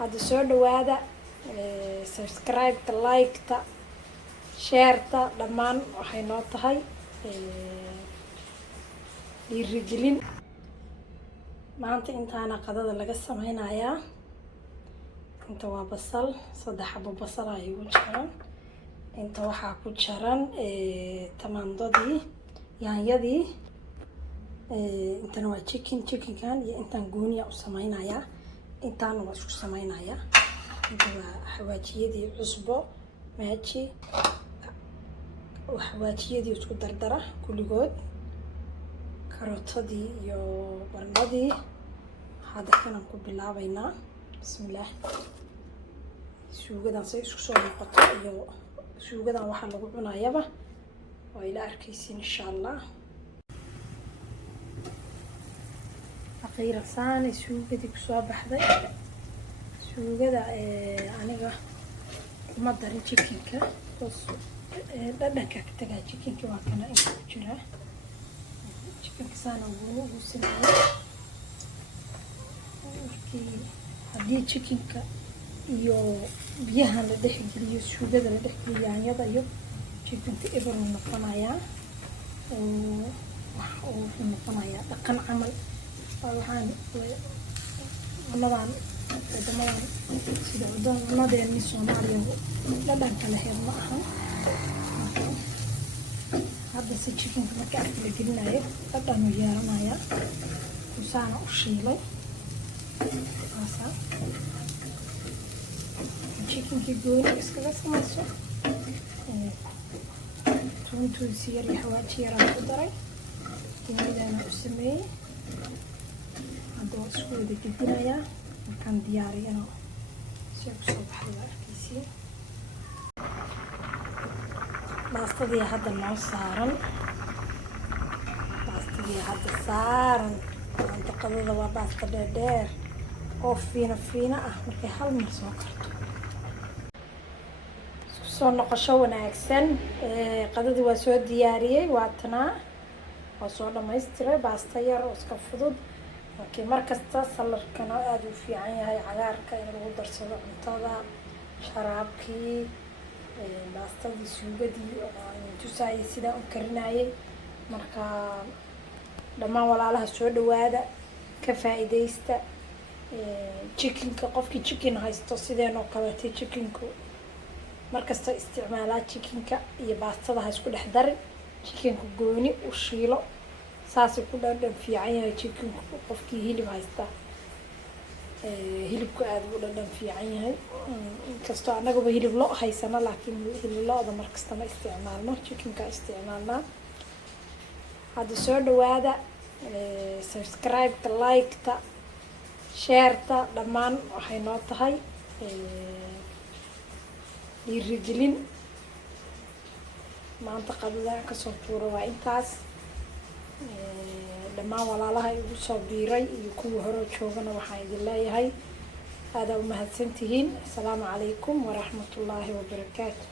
هذا سو دوادا سبسكرايب لايك تا شير تا دمان waxay noo tahay dhiirigelin maanta intaana qadada laga samaynayaa inta waa basal 3 xabo basal ay ugu jiraan inta waxa ku jiran tamaandadii yaanyadii intana waa chicken-kan iyo intaan gooniya u samaynayaa intaan waa isku samaynayaa inta waa xawaajiyadii cusbo maaji xawaajiyadii isku dardara kulligood karootadii iyo barandadii hadda kanaan ku bilaabaynaa bismillaah suugadan say isku soo noqoto iyo suugadan waxaa lagu cunayaba waa ila arkaysiin insha allah akhiiran saan suugadii kusoo baxday suugada aniga kuma darin chickenka dhadhanka ka tagaa chickenka waa kana inta ku jira chickenka saana ugu sameeyay markii haddii chickenka iyo biyaha la dhex geliyo suugada la dhex geliyo yaanyada iyo chickenka eber uu noqonayaa wuxuu noqonayaa dhaqan camal waxaan cunadan wadamadan sida cunadeeni Soomaaliya dhadhanka laheed ma aha hadda si chickenka marka afka la gelinayo dhadhan uu yeelanayaa kusaana u shiilay asa chickenka gooni iskaga samayso tuntuusi yar iyo xawaaji yaraan ku daray tinidana u sameeyey hadda waa isku wada gedinayaa markaan diyaariyana si ay kusoo baxday waa arkaysiin baastadii hadda noo saaran maanta qadada waa baasta dheerdheer oo fiina ah markay hal mar soo karto isku soo noqosho wanaagsan qadadii waa soo diyaariyey waatanaa waa soo dhamaystiray baasta yar oo iska fudud laakiin markasta salarkana aada u fiican yahay cagaarka in lagu darsado cuntada sharaabkii baastadii suugadii oo aan tusaayay sidaan u karinayay marka dhammaan walaalaha soo dhawaada ka faa'iidaysta chickenka qofkii chicken haysto sideenoo kaleetay chickinku markasta isticmaalaa chickenka iyo baastada ha isku dhex darin chickenka gooni u shiilo saasay ku dhadhan fiican yahay chickenku qofkii hilib haysta hilibku aada u dhadhan fiican yahay inkastoo annagaba hilib lo haysano laakiin hilib lo-da markasta ma isticmaalno chickenka isticmaalnaa hadda soo dhawaada subscribe-ta like-ta share-ta dhammaan waxay noo tahay dhiirigelin maanta qadada kasoo tuura waa intaas dhammaan walaalaha igu soo biiray iyo kuwii hore joogana waxaan idin leeyahay aada u mahadsantihiin asalaamu calaykum waraxmatullaahi wabarakaatu